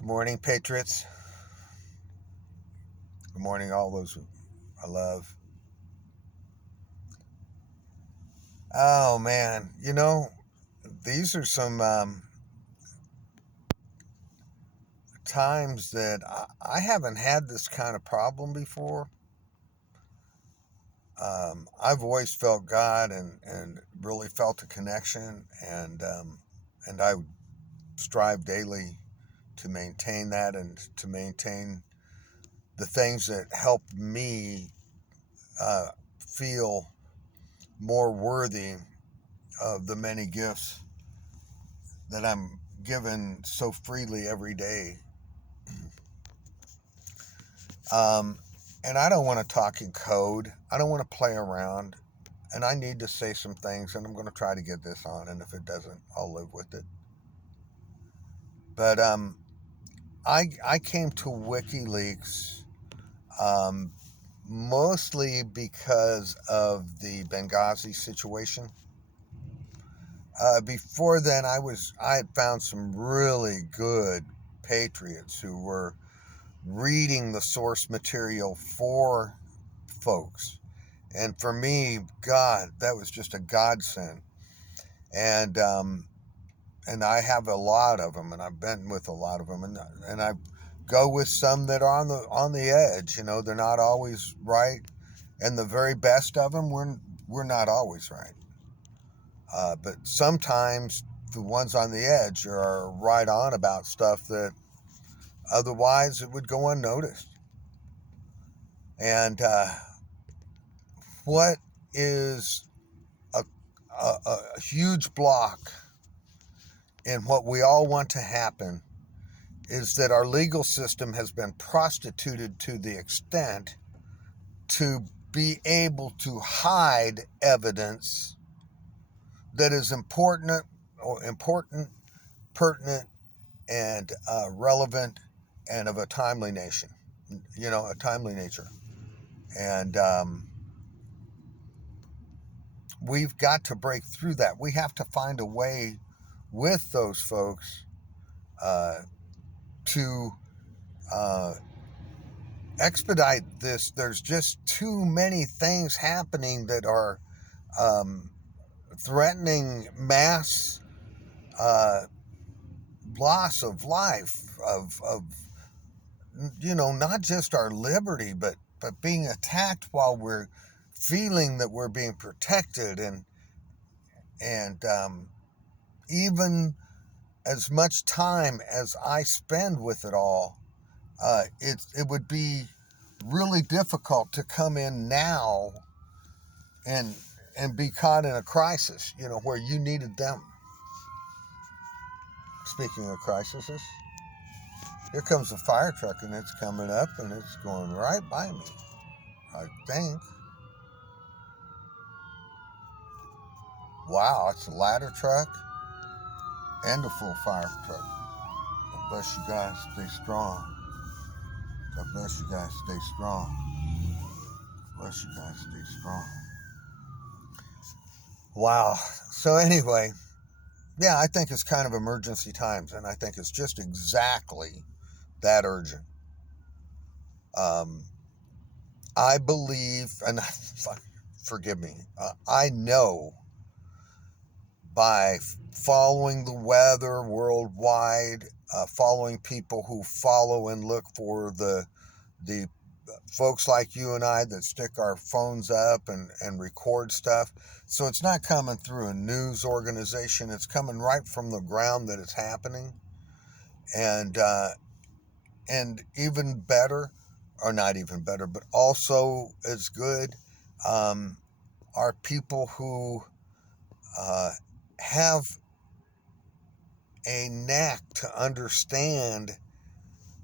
Good morning, Patriots. Good morning, all those I love. Oh, man. These are some times that I haven't had this kind of problem before. I've always felt God and really felt a connection, and I strive daily to maintain that and to maintain the things that help me feel more worthy of the many gifts that I'm given so freely every day. Um, and I don't want to talk in code. I don't want to play around. And I need to say some things, and I'm going to try to get this on. And if it doesn't, I'll live with it. But I came to WikiLeaks um, mostly because of the Benghazi situation. Before then, I had found some really good patriots who were reading the source material for folks. And for me, God, that was just a godsend. And and I have a lot of them, and I've been with a lot of them, and I go with some that are on the edge. They're not always right, and the very best of them, we're not always right. But sometimes the ones on the edge are right on about stuff that otherwise it would go unnoticed. And what is a, a huge block in what we all want to happen is that our legal system has been prostituted to the extent to be able to hide evidence that is important, pertinent, and relevant, and of a timely a timely nature. And we've got to break through that. We have to find a way with those folks to uh, expedite this. There's just too many things happening that are um, threatening mass uh, loss of life, of not just our liberty, but being attacked while we're feeling that we're being protected, and even as much time as I spend with it all, it would be really difficult to come in now and and be caught in a crisis, where you needed them. Speaking of crises, here comes a fire truck and it's coming up and it's going right by me. I think. Wow, it's a ladder truck and a full fire truck. God bless you guys. Stay strong. God bless you guys. Stay strong. Bless you guys. Stay strong. Wow. So anyway, yeah, I think it's kind of emergency times, and I think it's just exactly that urgent. Um, I believe, and forgive me, I know by following the weather worldwide, following people who follow and look for the folks like you and I that stick our phones up and record stuff. So it's not coming through a news organization. It's coming right from the ground that it's happening. And and even better, or not even better, but also as good, um, are people who uh, have a knack to understand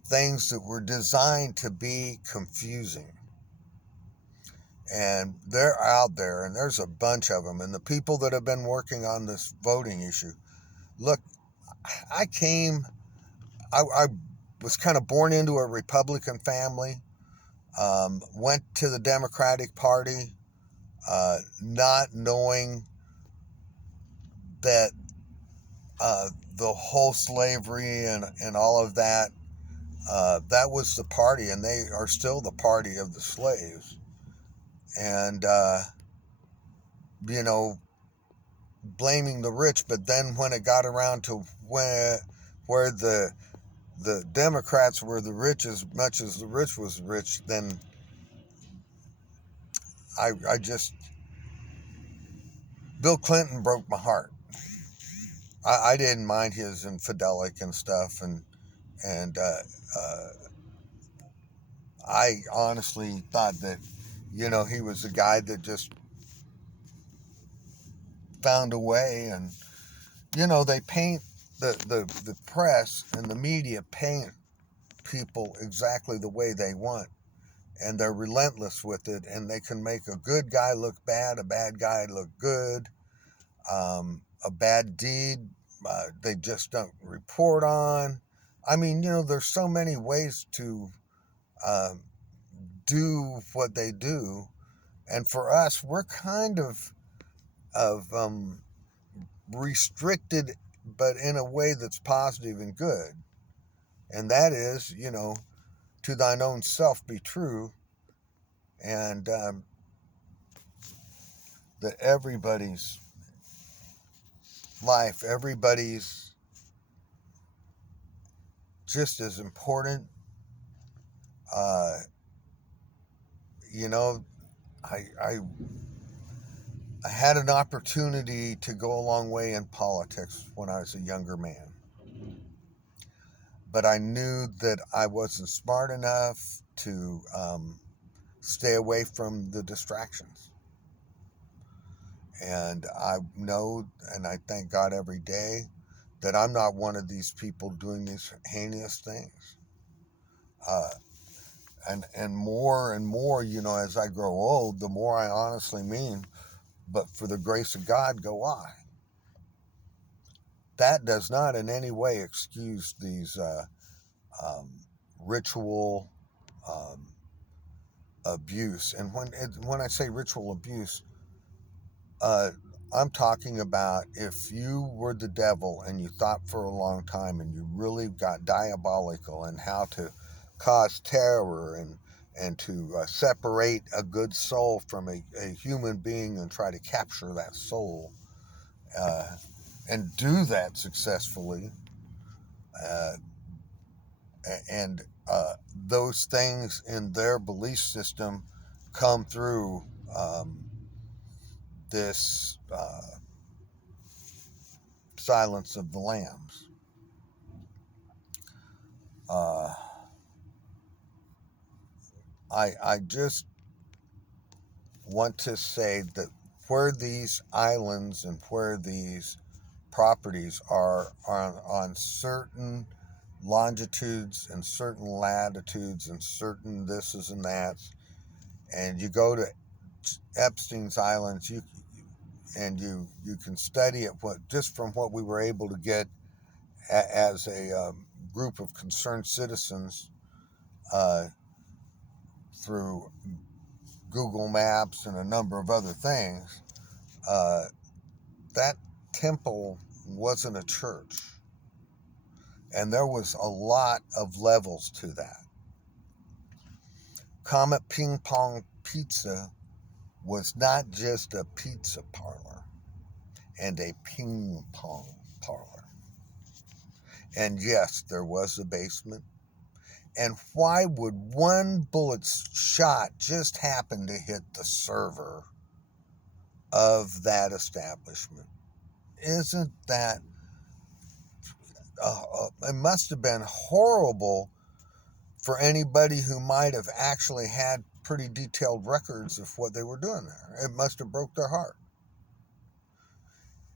things that were designed to be confusing. And they're out there, and there's a bunch of them. And the people that have been working on this voting issue, look, I came, I was kind of born into a Republican family, went to the Democratic Party, not knowing that the whole slavery and all of that That was the party, and they are still the party of the slaves. And, you know, blaming the rich, but then when it got around to where the Democrats were the rich as much as the rich was rich, then I just Bill Clinton broke my heart. I didn't mind his infidelic and stuff, and I honestly thought that, he was a guy that just found a way. And they paint the press and the media paint people exactly the way they want, and they're relentless with it, and they can make a good guy look bad, a bad guy look good, a bad deed they just don't report on. I mean, there's so many ways to um, do what they do, and for us, we're kind of restricted, but in a way that's positive and good, and that is, to thine own self be true, and that everybody's life, everybody's just as important. Uh, you know, I, I I had an opportunity to go a long way in politics when I was a younger man, but I knew that I wasn't smart enough to stay away from the distractions. And I know, and I thank God every day that I'm not one of these people doing these heinous things. Uh, and more, as I grow old, the more I honestly mean, but for the grace of God, go I. That does not in any way excuse these um, ritual um, abuse. And when I say ritual abuse, uh, I'm talking about if you were the devil and you thought for a long time and you really got diabolical and how to cause terror and to separate a good soul from a human being and try to capture that soul, uh, and do that successfully, uh, and those things in their belief system come through this Silence of the Lambs. Uh, I just want to say that where these islands and where these properties are on certain longitudes and certain latitudes and certain thises and that's, and you go to Epstein's islands, you can study it just from what we were able to get as a group of concerned citizens uh, through Google Maps and a number of other things. Uh, that temple wasn't a church, and there was a lot of levels to that. Comet Ping Pong Pizza was not just a pizza parlor and a ping pong parlor. And yes, there was a basement. And why would one bullet shot just happen to hit the server of that establishment? Isn't that, it must have been horrible for anybody who might have actually had pretty detailed records of what they were doing there. It must have broke their heart.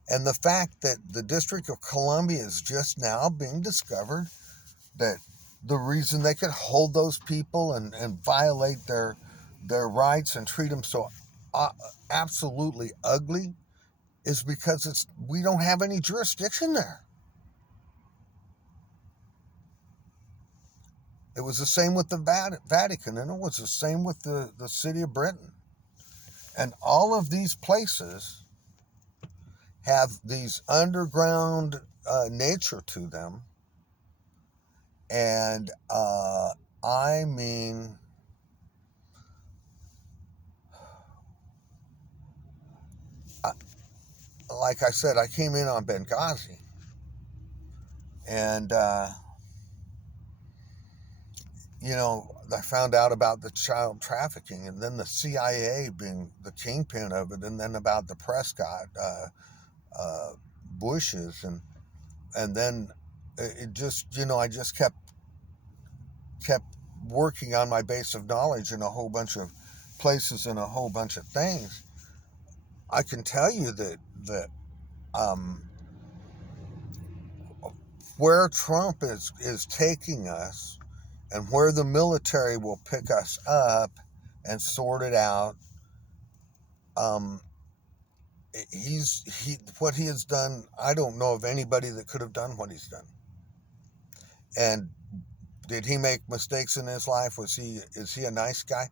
And the fact that the District of Columbia is just now being discovered, that the reason they could hold those people and violate their rights and treat them so uh, absolutely ugly is because we don't have any jurisdiction there. It was the same with the Vatican, and it was the same with the city of Britain. And all of these places have these underground nature to them, And I mean, I, like I said, I came in on Benghazi, and I found out about the child trafficking, and then the CIA being the kingpin of it, and then about the Prescott uh, Bushes, and then it just, I just kept working on my base of knowledge in a whole bunch of places and a whole bunch of things. I can tell you that um, where Trump is taking us, and where the military will pick us up and sort it out. Um, what he has done. I don't know of anybody that could have done what he's done. And did he make mistakes in his life? Is he a nice guy?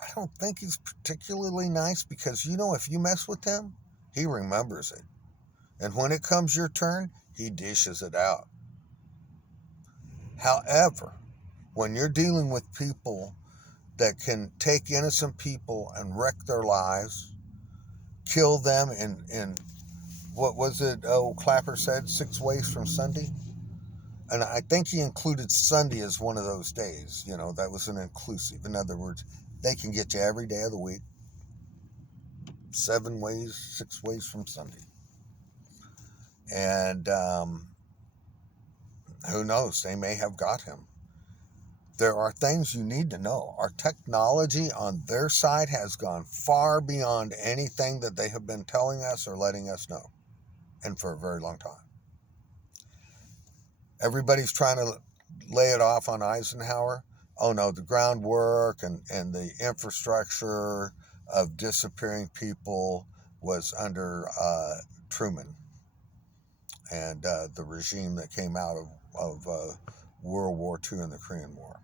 I don't think he's particularly nice, because if you mess with him, he remembers it. And when it comes your turn, he dishes it out. However, when you're dealing with people that can take innocent people and wreck their lives, kill them in what was it? Oh, Clapper said 6 ways from Sunday. And I think he included Sunday as one of those days. That was an inclusive. In other words, they can get you every day of the week, 7 ways, 6 ways from Sunday. And who knows? They may have got him. There are things you need to know. Our technology on their side has gone far beyond anything that they have been telling us or letting us know, and for a very long time. Everybody's trying to lay it off on Eisenhower. Oh no, the groundwork and the infrastructure of disappearing people was under Truman, and the regime that came out of World War II and the Korean War,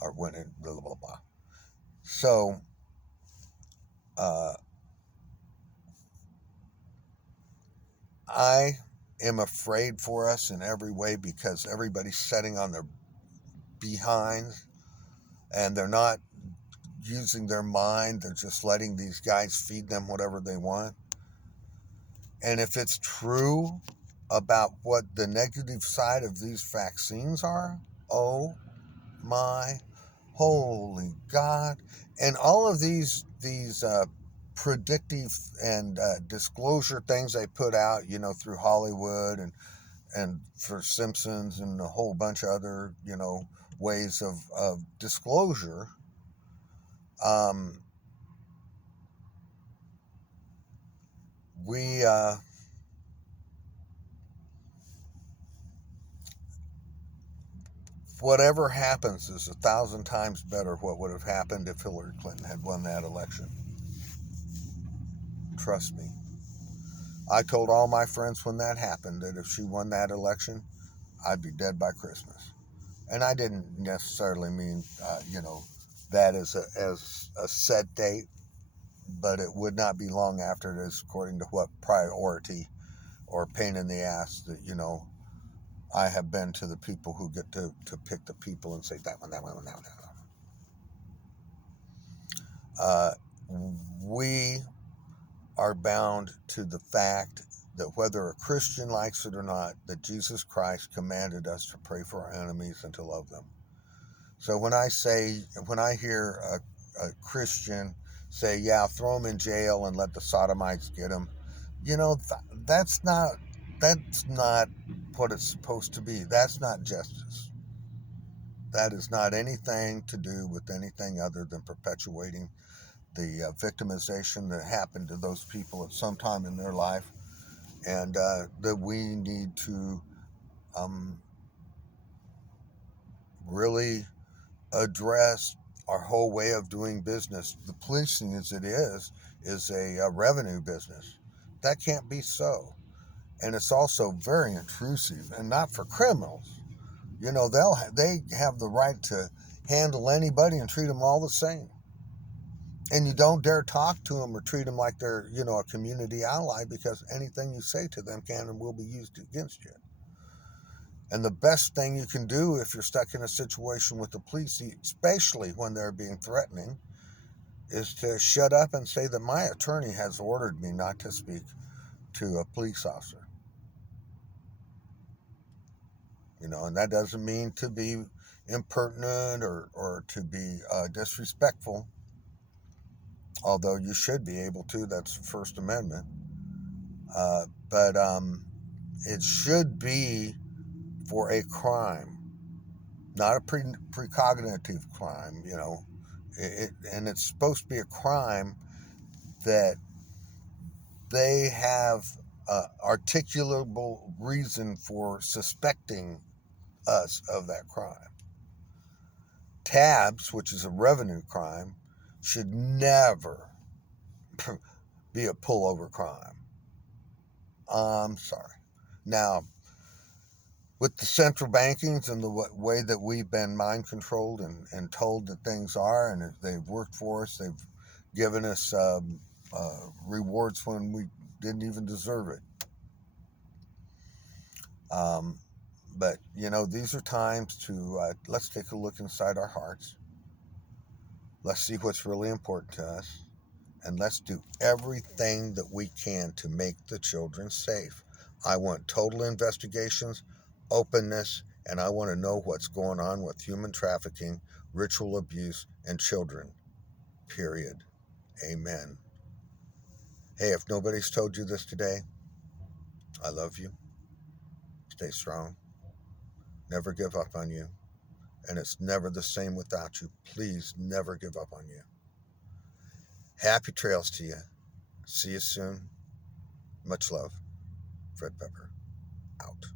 or when it, blah, blah, blah. So, uh, I am afraid for us in every way, because everybody's sitting on their behinds, and they're not using their mind. They're just letting these guys feed them whatever they want. And if it's true about what the negative side of these vaccines are, oh my holy God. And all of these predictive and disclosure things they put out, through Hollywood, and for Simpsons and a whole bunch of other, ways of disclosure. Um, we Whatever happens is 1,000 times better what would have happened if Hillary Clinton had won that election. Trust me. I told all my friends when that happened that if she won that election, I'd be dead by Christmas. And I didn't necessarily mean, that as a set date, but it would not be long after this, according to what priority or pain in the ass that, I have been to the people who get to pick the people and say, that one, that one, that one, that one. We are bound to the fact that whether a Christian likes it or not, that Jesus Christ commanded us to pray for our enemies and to love them. So when I hear a Christian say, yeah, throw them in jail and let the sodomites get them, that's not what it's supposed to be. That's not justice. That is not anything to do with anything other than perpetuating the victimization that happened to those people at some time in their life, and that we need to um, really address our whole way of doing business. The policing, as it is a revenue business. That can't be so, and it's also very intrusive, and not for criminals. They have the right to handle anybody and treat them all the same. And you don't dare talk to them or treat them like they're, a community ally, because anything you say to them can and will be used against you. And the best thing you can do if you're stuck in a situation with the police, especially when they're being threatening, is to shut up and say that my attorney has ordered me not to speak to a police officer. And that doesn't mean to be impertinent or to be disrespectful, although you should be able to. That's the First Amendment. But it should be for a crime, not a precognitive crime, and it's supposed to be a crime that they have articulable reason for suspecting us of that crime. Tabs, which is a revenue crime, should never be a pullover crime. I'm sorry. Now, with the central bankings and the way that we've been mind controlled and told that things are, and they've worked for us, they've given us rewards when we didn't even deserve it. But, these are times to let's take a look inside our hearts. Let's see what's really important to us. And let's do everything that we can to make the children safe. I want total investigations, openness, and I want to know what's going on with human trafficking, ritual abuse, and children. Period. Amen. Hey, if nobody's told you this today, I love you. Stay strong. Never give up on you. And it's never the same without you. Please never give up on you. Happy trails to you. See you soon. Much love. Fred Pepper. Out.